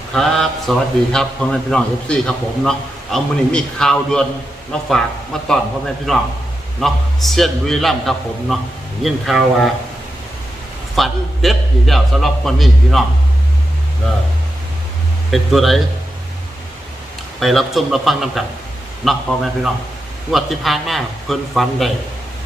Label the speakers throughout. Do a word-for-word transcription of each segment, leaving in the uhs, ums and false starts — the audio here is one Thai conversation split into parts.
Speaker 1: ครับสวัสดีครับพ่อแม่พี่น้องเอฟซีครับผมเนาะเอามือนี้มีข่าวด่วนมาฝากมาตอนพ่อแม่พี่น้องเนาะเซียนบุรีรัมย์ครับผมเนาะยินข่าวว่าฝันเด็ดอีกแล้วสำหรับคนนี้พี่น้องเออเป็นตัวไหนไปรับชมรับฟังนำกันเนาะพ่อแม่พี่น้องงวดที่ผ่านมาเพิ่นฝันได้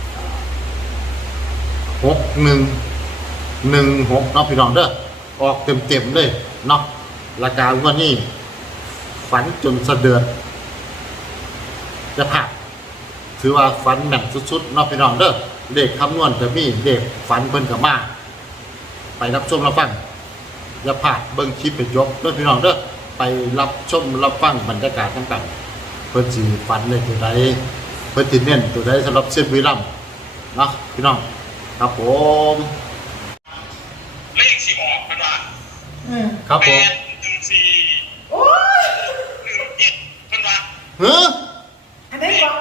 Speaker 1: หกหนึ่งหนึ่งหกเนาะพี่น้องเด้อออกเต็มๆเลยเนาะราคาวันนี้ฝันจนสะเดือดจะผ่าถือว่าฝันแม่นสุดๆเนาะพี่น้องเด้อเด็กคำนวณจะมีเด็กฝันเพิ่นกับมาไปรับชมรับฟังอย่าผ่าเบิ้งคลิปไปจบเด้อพี่น้องเด้อไปรับชมรับฟังบรรยากาศต่างๆเพิ่นสิฝันเลยตัวใดเพิ่นสิเน้นตัวใดสำหรับเซียนบุรีรัมย์เนาะพี่น้องครับผม
Speaker 2: เลขสี่ออกเป็นว่า
Speaker 1: ครับผม
Speaker 2: หนึ่งสี่โอ้ยหนึ่งเจ็ดเป็นว่า
Speaker 1: เฮ้อ
Speaker 3: อันนี้บอก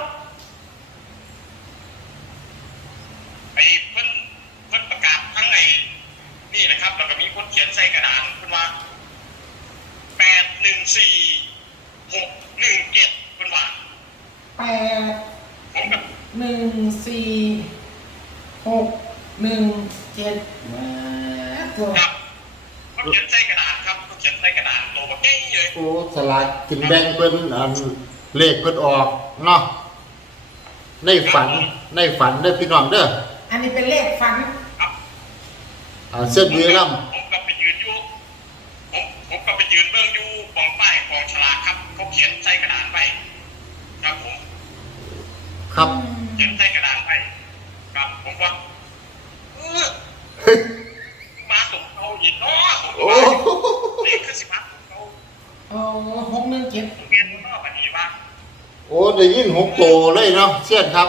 Speaker 2: ไอ้เพิ่นเพิ่นประกาศทั้งไอ้นี่นะครับแล้วก็มีคนเขียนใส่กระดานเป็นว่าแปดหนึ่งสี่หกหนึ่งเจ็ดเป็นว่า
Speaker 3: แปด
Speaker 2: ผมกับ
Speaker 3: หนึ่งสี่หกหนึ่งเจ็ดตัว
Speaker 2: ครับเขาเขียนใส่กระดานครับเขาเขียนใส่กระดานโตแบบนี้เลย
Speaker 1: โอ้สลากกินแบ่งเพิ่นอันเลขเพิ่นออกเนาะในฝันในฝันเด้อพี่น้องเด้อ
Speaker 3: อันนี้เป็นเลขฝัน
Speaker 1: อ่าเส้นบุรีรัมย์
Speaker 2: ผมก็ไปยืนอยู่ผมผมก็ไปยืนเบื้องอยู่กองป้ายกองฉลากครับเขาเขียนใส่กระดานไว้ครับผม
Speaker 1: ครับ
Speaker 2: เขียนใส่กระดานไว้ครับผมว่าเออมาตกเขาอีกเนาะโอ้นี่คือสิบห้าเขา
Speaker 3: โอ้หกหนึ่งเจ็ด
Speaker 2: เรียนนอกแบบนี้ว่า
Speaker 1: โอ้ได้ยินหกโตเลยเนาะเสียนครับ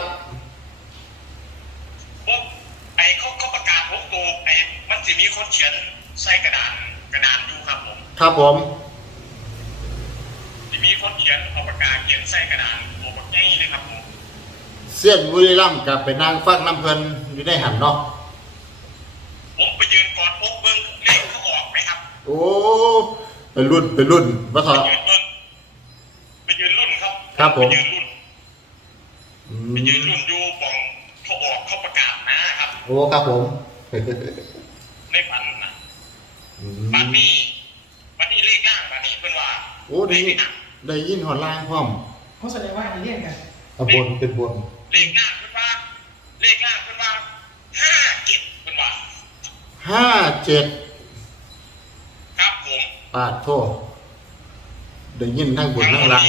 Speaker 2: พวกไอ้เขาเขาประกาศหกโตไอ้มันจะมีคนเขียนใส่กระดานกระดานอยู่ครับผม
Speaker 1: ครับผม
Speaker 2: จะมีคนเขียนเอาปากกาเขียนใส่กระดานโตแบบนี้เลยครับผม
Speaker 1: เสียนบุรีรัมย์กับไปนั่งฟังน้ำเพลินอยู่ในหันเนาะ
Speaker 2: ผมไปยืนกอดอกเบิ้งเลขเขาออกไหมครับ
Speaker 1: โอ้ไปรุ่นไปรุ่นมาถอด
Speaker 2: ไปยืนเบิ้งไปยืนรุ่นครับ
Speaker 1: ครับผม
Speaker 2: ไปยืนรุ่นไปยืนรุ่นอยู่บองเขาออกเขาประกาศนะครับ
Speaker 1: โอ้ครับผม
Speaker 2: ในฝันนะบัดนี้บัดนี้เลขล่างบัดนี้เพื่อนว่า
Speaker 1: โอ้ได้ได้ยินหอนล่างพร้อม
Speaker 3: เขาแสดงว่าอันนี้เรียกกัน
Speaker 1: บนเป็นบน
Speaker 2: เลขล่างเพื่อนว่าเลขล่างเพื่อนว่าห้าเจ็ดเพื่อนว่า
Speaker 1: ห้าเจ็ด
Speaker 2: ครับผม
Speaker 1: ปาดโทษได้ยินทั้งบนทั้งล่าง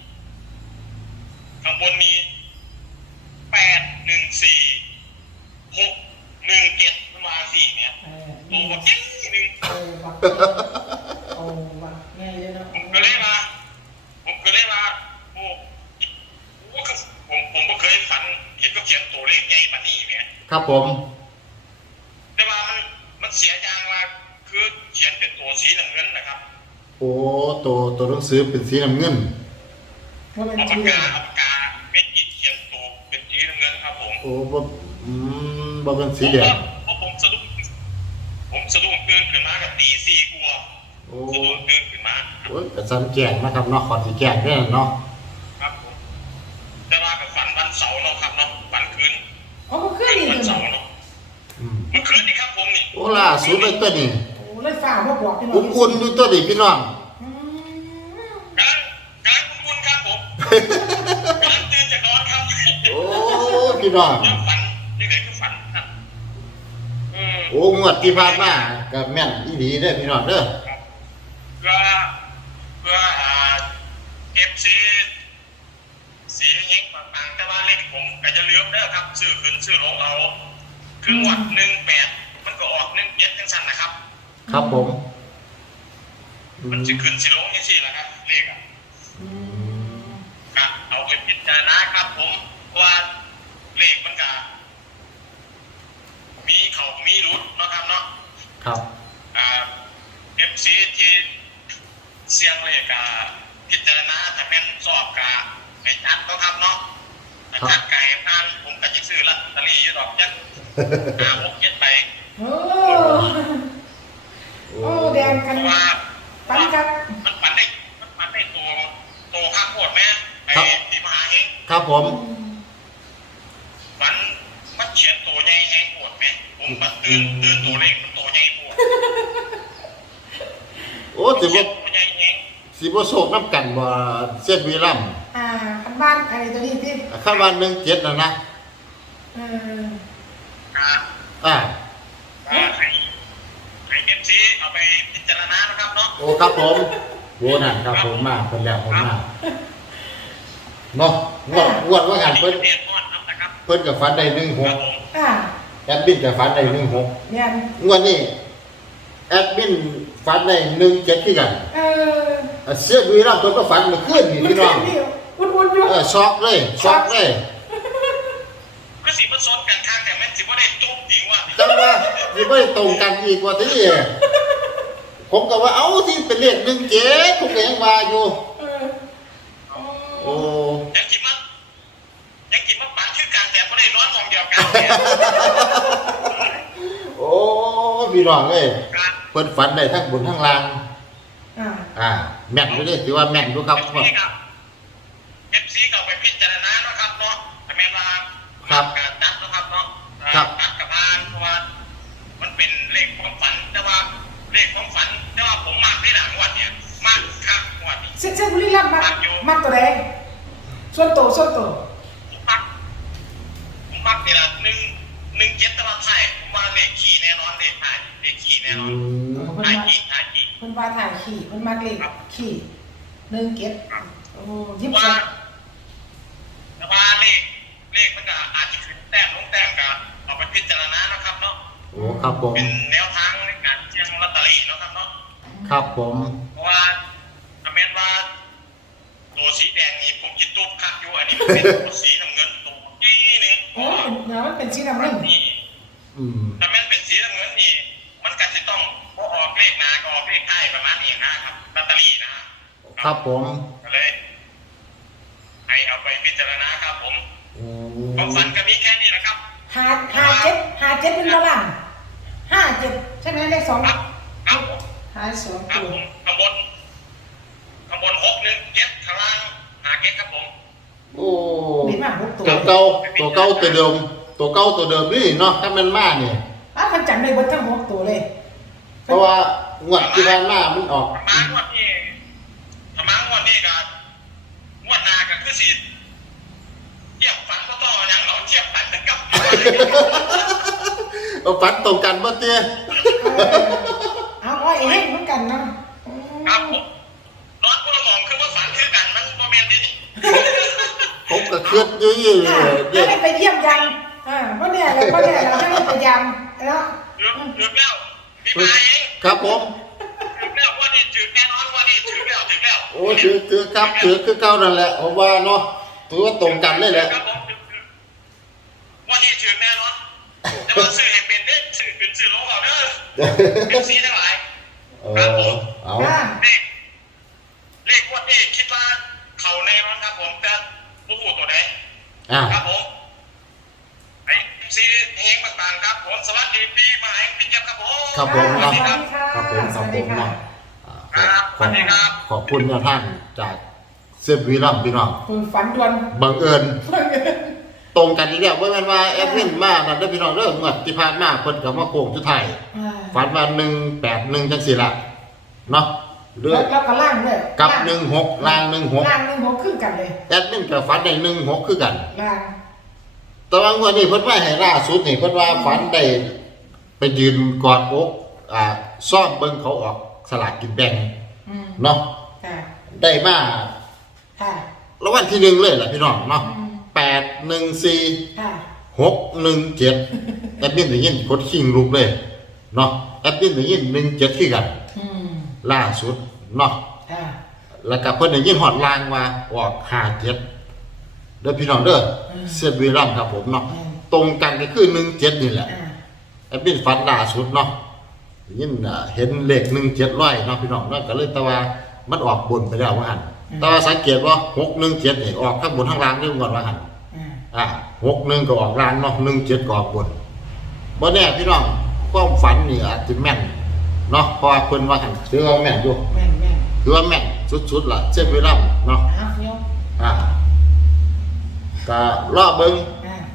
Speaker 2: ข้างบนมีแปดหนึ่งสี่หกหนึ่งเจ็ดเพื่อนว่าสี่เนี่ยโอ้แบบนี้หนึ่ง
Speaker 3: โอ้บักโอ้บักง่ายเลยนะ
Speaker 2: ผมก็เลยมาผมก็เลยมาโอ้โหผมผมก็เคยฝันเห็นก็เขียนตัวเลขใหญ่ปานนี้เนี่ย
Speaker 1: ครับผม
Speaker 2: แต่ว่ามันมันเสียยางว่าคือเขียนเป็นตัวสีน้ำเงินนะครับ
Speaker 1: โอ้ตัวตัวหนังสือเป็นสีน้ำเงิน
Speaker 2: เอาปากกาเอาปากกาเป็นอิฐเขียนตัวเป็นสีน้ำเงินครับผม
Speaker 1: โอ้บ่อืมบ่เป็นสีแดง
Speaker 2: เพราะผมสะดุ้งผมสะดุ้งตื่นขึ้นมากับตีสี่กลัวสะดุ้งตื่นขึ้นมา
Speaker 1: โอ้ยกระสันแก่งนะครับเนาะขอสีแก่งเนี่ยเนาะ
Speaker 2: ครับผมแต่ว่ากับฝันวันเสาร์เนาะครับเนาะฝันคืน
Speaker 3: อ๋อคืนนี่
Speaker 2: วันเสาร์เนาะมันคืนนี่ครับผมนี่
Speaker 1: โอ้ล่าสุดเลยตัวนี้
Speaker 3: โอ้เลยฝ่ามาบอกพี่น้
Speaker 1: องอุ่นๆดูตัวนี้พี่น้อง
Speaker 2: การการอุ่นๆครับผมการตื่นจากนอนครับ
Speaker 1: โอ้พี่น้อง
Speaker 2: ยังฝันยังไงก็ฝันครับ
Speaker 1: โอ้งวดที่ผ่านมากับแม่นอีหลีเด้อพี่น้องเด้อ
Speaker 2: เพื่อเพื่ออ่าเก็บสีสีเฮงต่างๆแต่ว่าเลขผมก็จะเลือกเด้อครับซื้อขึ้นซื้อลงเอาครึ่งวัดหนึ่งแปดมันก็ออกหนึ่งเจ็ดจังสั่นนะครับ
Speaker 1: ครับผม
Speaker 2: มันจะขึ้นสิลงยังสี่แหละครับเลขอ่ะครับเอาไปพิจารณาครับผมว่าเลขมันก็มีเขามีรุดนะครับเนาะ
Speaker 1: ครับ
Speaker 2: อ่าเอฟซีที่เสียงเลขกาพิจารณาถ้าเป็นสอบกาไปจัดก็ครับเนาะถ้าจัดไก่ทานผมก็จะซื้อลอตเตอรี่อยู่ดอกจังหาหกเจ็ดไป
Speaker 3: โอ้โอ้แดงกัน
Speaker 2: ว่า
Speaker 3: ปันกัน
Speaker 1: ผม
Speaker 2: มันมันเขียนตัวใหญ่แห้งปวดไหมผมก็ตื่นตื่นตัวเล็กมันตัวใหญ่ปวด
Speaker 1: โอ้สิบ่
Speaker 2: ตัวใหญ่แห้ง
Speaker 1: สิบ่โศกน้ำกันบ่เสียดวีรัมย์
Speaker 3: อ่าคันบ้านอะไรตัวนี้ที่
Speaker 1: ข้าวันหนึ่งเจ็ดนะนะ
Speaker 3: เออ
Speaker 2: ครับ
Speaker 1: อ่า
Speaker 2: ให้ให้เอฟซีเอาไปพิจารณานะครับเนาะ
Speaker 1: โอ้ครับผมโอ้นั่นครับผมมาคนแล้วผมมาเนาะงวดงวดว่ากันเพิ่น
Speaker 2: เรียนก่อนนะครับ
Speaker 1: เพิ่นกับฟันได้หนึ่งห
Speaker 2: ครั
Speaker 1: ก
Speaker 2: บผม
Speaker 3: อ่า
Speaker 1: แอดมินกับฟันได้หนึ่งหก
Speaker 3: เนี่ย
Speaker 1: งวดนี้แอดมินฟันได้หนึ่งเจ็ดคือกัน
Speaker 3: เออ
Speaker 1: เสียดวีรัมย์เพิ่นก็ฟันเมาขึ้นนี่พี่น้อง
Speaker 3: วุ่นๆอยู่
Speaker 1: เออช็อกเลยช็อกเลย
Speaker 2: ก็สิมันซ้อนกันข้างแต่ไม่สิว่าได้ตุ้มจริงว่ะ
Speaker 1: จังว่าสิบ่ได้ตรงกันอีกว่าที่ผมก็ว่าเอ้าที่เป็นเลขหนึ่งเจ็ดผมก็ยังว่าอยู่
Speaker 3: เออ
Speaker 1: โอ้
Speaker 2: ยังกินมันยังกินมันปั่นชื่อกันแต่ไม่ได้ร้อนมองเดียวกันเนี่ย
Speaker 1: โอ้พี่น้องเอ้ย
Speaker 2: ครับ
Speaker 1: เพิ่นฝันได้ทั้งบนทั้งล่าง
Speaker 3: อ่า
Speaker 1: อ่าแม่นอยู่เด้ถือว่าแม่นอยู่ครับ
Speaker 2: เอฟซีกับเอฟซีกับไปพิจารณาเนาะครับเนาะแต่แม่นว่า
Speaker 1: ครับ
Speaker 2: การจัดนะครับเนาะ
Speaker 1: ครับ
Speaker 2: จัดกับบ้านเพราะว่ามันเป็นเลขความฝันแต่ว่าเลขความฝันแต่ว่าผมมากที่หลังวันเนี่ยมากครับวันนี้
Speaker 3: เส้นเส้นบุรีรัมย์มากมากตัวใดส่วนโตส่วนโต
Speaker 2: ผมมักผมมักเนี่ยละหนึ่งหนึ่งเจ็ดตะวันไทยผมว่าเลขขี่แน่นอนเลขไทยเลขขี่แน่นอน
Speaker 1: อืม
Speaker 3: เพิ่น
Speaker 2: ถ่าย
Speaker 3: มา
Speaker 2: ขี่ถ่ายขี่
Speaker 3: เพิ่นว่าถ่ายขี่เพิ่นมาเลขขี่หนึ่งเก็ดโอ้ยิบ
Speaker 2: ว่า
Speaker 3: ใส่
Speaker 2: แต่ว่าเลขเลขมันก็อาจจะขึ้นแต้มลงแต้มก็เอาไปพิจารณานะครับเนาะ
Speaker 1: โอ้ครับผม
Speaker 2: เป็นแนวทางในการเสี่ยงลอตเตอรี่เนาะครับเนาะ
Speaker 1: ครับผม
Speaker 2: เพราะว่าถ้าแม้นว่าตัวสีแดงนี่ผมคิดตุ๊บคักอยู่อันนี้มันเป็นตัวสีน้ำเงินตัวจี้นึง
Speaker 3: โอ้เดี๋ยวมันเป็นสีน้ำเงิน
Speaker 2: นี่
Speaker 1: อืม
Speaker 2: ถ้าแม้นเป็นสีน้ำเงินนี่มันก็จะต้องพอออกเลขหนาก็ออกเลขท้ายประมาณนี้นะครับลอตเตอรี่นะครับ
Speaker 1: ครับผม
Speaker 2: ก็เลยให้เอาไปพิจารณาครับผม
Speaker 1: โอ้
Speaker 2: ความฝันก็มีแค่นี้นะครับ
Speaker 3: หาหาเจ็ดหาเจ็ดเป็นบอลลังห้าเจ็ดใช่ไหมเลขสอง
Speaker 2: ครับครับผม
Speaker 3: หาสอง
Speaker 2: ครับ
Speaker 3: ตัว
Speaker 2: ผมข้างบนข้างบนหกหนึ่งเจ็ดข้างล่างหาเจ็ดครับผม
Speaker 1: โอ้
Speaker 3: มีมากหกตัว
Speaker 1: ตัวเก่าตัวเก่าตัวเดิมตัวเก่าตัวเดิมนี่เนาะถ้ามันมาเนี่ย
Speaker 3: อ่ะมันจำได้เบนทั้งหกตัวเลย
Speaker 1: เพราะว่างวดที่ผ่านมามันออก
Speaker 2: ธรรมะงวดนี้ธรรมะงวดนี้ก็งวดหนาก็คือสิเทียบฝันก็ต้องยังเราเทียบฝันกับ
Speaker 1: เอาฝันตรงกันบ่เตี้ย
Speaker 3: เออเอาอ้อยเองเหมือนกันเนาะอืม
Speaker 2: ครับผมนอนพวกเรามองคือว่าฝันคือกันมันโมเมนต์นี่
Speaker 1: ผมก็เครียดอยู่นี่
Speaker 3: อ่ะ
Speaker 1: เด้
Speaker 3: แล้วได้ไปเยี่ยมยังอ่าเพราะเนี่ยเพราะเนี่ยเราได้ไปยำแล้ว
Speaker 2: เลือกเลือกแล้วพี่มาเอง
Speaker 1: ครับผม
Speaker 2: ถือแล้วว่านี่ถือแน่นอนว่านี่ถือแล้วถือแล้ว
Speaker 1: โอ้ถือถือครับถือคือเก่านั่นแหละผมว่าเนาะถือว่าตรงกันเลยแหละ
Speaker 2: ครับผมถือถือว่านี่ถือแน่นอนแต่ว่าสื่อเห็นเป็นเด้สื่อเป็นสื่อลงเอาเด้อเป็นซีทั้งหลาย
Speaker 1: เออเอา
Speaker 3: อ่า
Speaker 2: เลขเลขงวดนี้คิดว่าเขาแน่นอนครับผมแต่ผู้หูตัวไหน
Speaker 1: อ่า
Speaker 2: ครับผมไอ้ซีเฮงต่างๆครับผมสวัสดีปีใหม่พี่เจี๊ยบครับผม
Speaker 1: ครับผม
Speaker 3: ส
Speaker 1: เนาะ
Speaker 3: วัสดีค่ะ
Speaker 1: ครับผมครับผมเนาะอ่า
Speaker 2: ครับ
Speaker 1: ข
Speaker 2: ส
Speaker 1: อ
Speaker 2: วั
Speaker 1: บ
Speaker 2: สดีครับ
Speaker 1: ขอบคุณนะท่านจากเซฟวีรัมย์พี่น้อง
Speaker 3: คือฝันด่วน
Speaker 1: บังเอิญตรงกันอีกแล้วว่าแม่นว่าแอดมินมานั่นได้อพี่น้องเด้องวดที่ผ่านมาเพิ่นก็มาโค้งสุดท้าย
Speaker 3: อ่า
Speaker 1: ฝันว่าหนึ่งแปดหนึ่งจังซี่ล่ะเนาะเรื่อ
Speaker 3: แล้
Speaker 1: ง
Speaker 3: วแล้วก็ล่างด้วย
Speaker 1: กับ
Speaker 3: ล่าง
Speaker 1: หนึ่งหกล่างหนึ่งหก
Speaker 3: ล่างหนึ่งหกขึ้นกันเลย
Speaker 1: แอดมินก็ฝันได้หนึ่งหกคือกัน
Speaker 3: ล่าง
Speaker 1: แต่ว่างวดนี้เพิ่นว่าให้ล่าสุดนี่เพิ่นว่าฝันได้ไปยืนกอดอกอ่าซ่อมเบิ่งเขาออกสลากกินแบ่ง
Speaker 3: อืม
Speaker 1: เนาะ
Speaker 3: ค่ะ
Speaker 1: ได้มา
Speaker 3: ค่ะ
Speaker 1: รางวัลที่หนึ่งเลยล่ะพี่น้องเนาะ
Speaker 3: อืม
Speaker 1: แปดหนึ่งสี่
Speaker 3: ค่ะ
Speaker 1: หกหนึ่งเจ็ดแอดมินได้ยินกดคิงรูปเลยเนาะแอดมินได้ยินหนึ่งเจ็ดคือกัน
Speaker 3: อืม
Speaker 1: ล่าสุดเนาะ
Speaker 3: ค่ะ
Speaker 1: แล้วก็เพิ่นได้ยินฮอดลางว่าออกห้าเจ็ดเด้อพี่น้องเด้อเสียวีรัมย์ครับผมเนาะตรงกันก็คือหนึ่งเจ็ดนี่แหละ
Speaker 3: อ่า
Speaker 1: แอดมินฝันล่าสุดเนาะได้ยินอ่าเห็นเลขหนึ่งเจ็ดร้อยเนาะพี่น้องเนาะก็เลยแต่ว่ามันออกบนไปแล้วว่าหั่นแต่ว่าสังเกตว่าหกหนึ่งเจ็ดนี่ออกข้างบนข้างล่างนี่ก่อนว่าหั่น
Speaker 3: อ่า
Speaker 1: อ่าหกหนึ่งก็ออกล่างเนาะหนึ่งเจ็ดก็ออกบนบ่แน่พี่น้องความฝันนี่อาจจะแม่นเนาะเพราะว่าเพิ่นว่าหั่นถือว่าแม่นอยู่
Speaker 3: แม่นแม่น
Speaker 1: ถือว่าแม่นสุดๆล่ะเช่นวีรัมย์เนาะ
Speaker 3: อ้าวโยม
Speaker 1: อ่าก็รอบเบิ้ง
Speaker 3: อ่า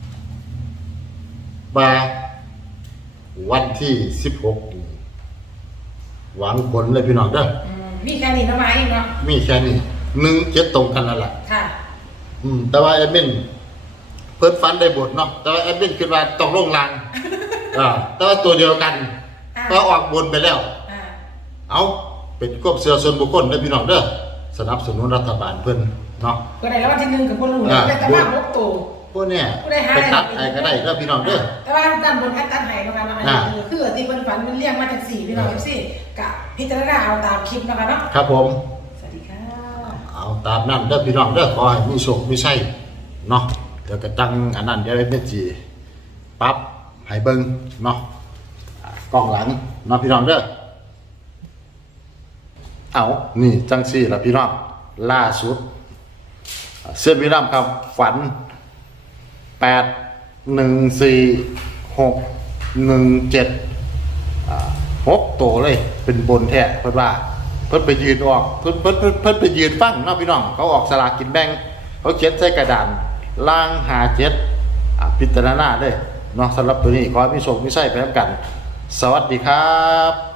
Speaker 1: บาวันที่สิบหกหวังผลเลยพี่น้องเด้อ
Speaker 3: อืมมีแค่นี้เนาะไม้เนาะ
Speaker 1: มีแค่นี้หนึ่งเจ็ดตรงกันนั่นแหละ
Speaker 3: ค่ะ
Speaker 1: อืมแต่ว่าแอดมินเพิ่นฟันได้บทเนาะแต่ว่าแอดมินคิดว่าต้องลงลาง อ่าแต่ว่าตัวเดียวกัน
Speaker 3: อ่า
Speaker 1: ก็ออกบนไปแล้ว
Speaker 3: อ่า
Speaker 1: เอาเป็นควบเสือส่วนบุคคลได้อพี่น้องเด้อสนับสนุนรัฐบาลเพิ่นเนาะ
Speaker 3: ก็ได้แล้ววันที่หนึ่งกับคนรู้
Speaker 1: อ่า
Speaker 3: แต่ว่าลบตัว
Speaker 1: พวกเนี้ย
Speaker 3: ผู้ใดหา
Speaker 1: ไปตัดไอ้ก็ได้เด้อพี่น้องเด้อ
Speaker 3: แต่ว่าด้านบนแอดตันไห้นะคะเนาะ
Speaker 1: อ่า
Speaker 3: คือคือที่เพิ่นฝันมันเรียงมาจากสี่พี่น้องสี่กับพิจารณาเอาตามคลิปนะคะเนาะ
Speaker 1: ครับผม
Speaker 3: สวัสดีค่ะ
Speaker 1: เอาตามนั้นเด้อพี่น้องเด้อขอให้มีโชคมีชัยเนาะเดี๋ยวก็ตั้งอันนั้นเดี๋ยวเป็นสิปรับให้เบิ่งเนาะอ่ากล้องหลังเนาะพี่น้องเด้อเอานี่จังซี่ล่ะพี่น้องล่าสุดอ่าเสื้อวิรัมครับฝันแปด หนึ่ง สี่ หก หนึ่ง เจ็ดอ่าหกตัวเลยเป็นบนแท้เพิ่นว่าเพิ่นไปยืนออกเพิ่นเพิ่นเพิ่นเพิ่นไปยืนฟังเนาะพี่น้องเขาออกสลากกินแบ่งเขาเขียนใส่กระดานล่างหาเจ็ดอ่าพิจารณาเด้อเนาะสำหรับตัวนี้ขอให้มีโชคมีชัยไปนำกัน สวัสดีครับ